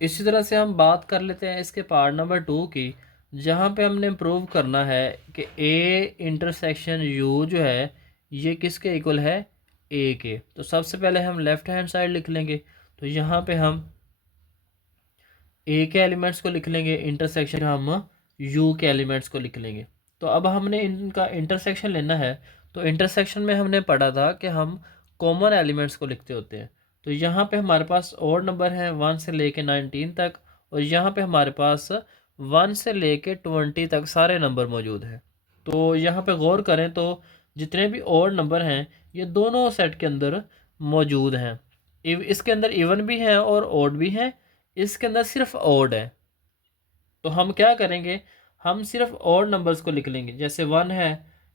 इसी तरह से हम बात कर लेते हैं इसके पार्ट नंबर 2 की, जहाँ पे हमने प्रूव करना है कि ए इंटरसेक्शन यू जो है ये किसके इक्वल है, ए के। तो सबसे पहले हम लेफ़्ट हैंड साइड लिख लेंगे। तो यहाँ पे हम ए के एलिमेंट्स को लिख लेंगे, इंटरसेक्शन हम यू के एलिमेंट्स को लिख लेंगे। तो अब हमने इनका इंटरसेक्शन लेना है। तो इंटरसेक्शन में हमने पढ़ा था कि हम कॉमन एलिमेंट्स को लिखते होते हैं। तो यहाँ पे हमारे पास ओड नंबर हैं 1 से लेके 19 तक, और यहाँ पे हमारे पास 1 से लेके 20 तक सारे नंबर मौजूद हैं। तो यहाँ पे गौर करें तो जितने भी ओड नंबर हैं ये दोनों सेट के अंदर मौजूद हैं। इसके अंदर इवन भी हैं और ओड भी हैं, इसके अंदर सिर्फ ओड है। तो हम क्या करेंगे, हम सिर्फ ओड नंबर्स को लिख लेंगे। जैसे 1 है,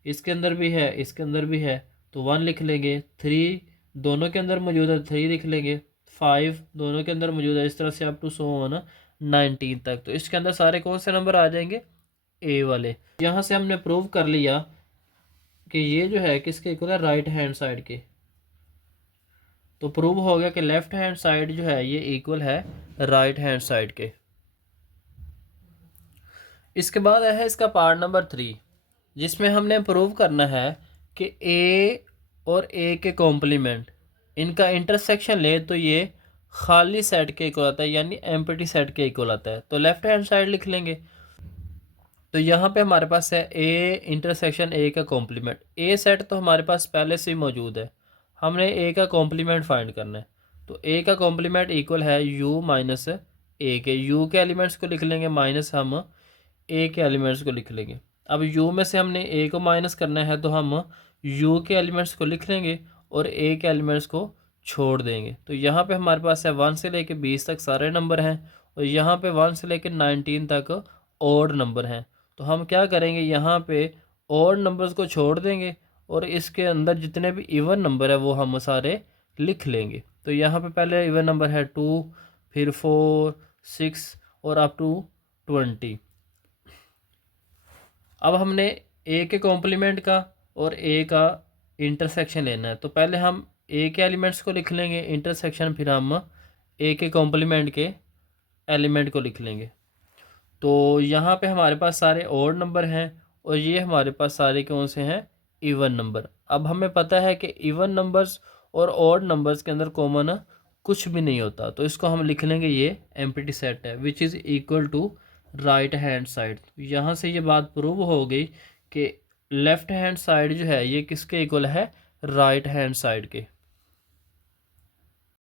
इसके अंदर भी है, इसके अंदर भी है, तो 1 लिख लेंगे। 3 दोनों के अंदर मौजूद है, 3 लिख लेंगे। 5 दोनों के अंदर मौजूद है, इस तरह से अप टू सो ऑन 19 तक। तो इसके अंदर सारे कौन से नंबर आ जाएंगे, ए वाले। यहाँ से हमने प्रूव कर लिया कि ये जो है किसके इक्वल है, राइट हैंड साइड के। तो प्रूव हो गया कि लेफ्ट हैंड साइड जो है ये इक्वल है राइट हैंड साइड के। इसके बाद है इसका पार्ट नंबर 3, जिसमें हमने प्रूव करना है कि ए और ए के कॉम्प्लीमेंट इनका इंटरसेक्शन ले तो ये खाली सेट के इक्वल आता है, यानी एम्प्टी सेट के इक्वल आता है। तो लेफ्ट हैंड साइड लिख लेंगे। तो यहाँ पे हमारे पास है ए इंटरसेक्शन ए का कॉम्प्लीमेंट। ए सेट तो हमारे पास पहले से ही मौजूद है, हमने ए का कॉम्प्लीमेंट फाइंड करना है। तो ए का कॉम्प्लीमेंट इक्वल है यू माइनस ए के। यू के एलिमेंट्स को लिख लेंगे माइनस हम ए के एलिमेंट्स को लिख लेंगे। अब यू में से हमने ए को माइनस करना है, तो हम यू के एलिमेंट्स को लिख लेंगे और ए के एलिमेंट्स को छोड़ देंगे। तो यहाँ पे हमारे पास है 1 से लेके 20 तक सारे नंबर हैं, और यहाँ पे 1 से लेके 19 तक ऑड नंबर हैं। तो हम क्या करेंगे, यहाँ पे ऑड नंबर्स को छोड़ देंगे और इसके अंदर जितने भी इवन नंबर है वो हम सारे लिख लेंगे। तो यहाँ पे पहले इवन नंबर है 2, फिर 4, 6 और अप टू 20। अब हमने ए के कॉम्प्लीमेंट का और ए का इंटरसेक्शन लेना है। तो पहले हम ए के एलिमेंट्स को लिख लेंगे इंटरसेक्शन, फिर हम ए के कॉम्प्लीमेंट के एलिमेंट को लिख लेंगे। तो यहाँ पे हमारे पास सारे ओड नंबर हैं और ये हमारे पास सारे कौन से हैं, इवन नंबर। अब हमें पता है कि इवन नंबर्स और ओड नंबर्स के अंदर कॉमन कुछ भी नहीं होता, तो इसको हम लिख लेंगे ये एम्प्टी सेट है which is equal to right hand side. यहाँ से ये बात प्रूव हो गई कि लेफ़्ट हैंड साइड जो है ये किसके इक्वल है, राइट हैंड साइड के।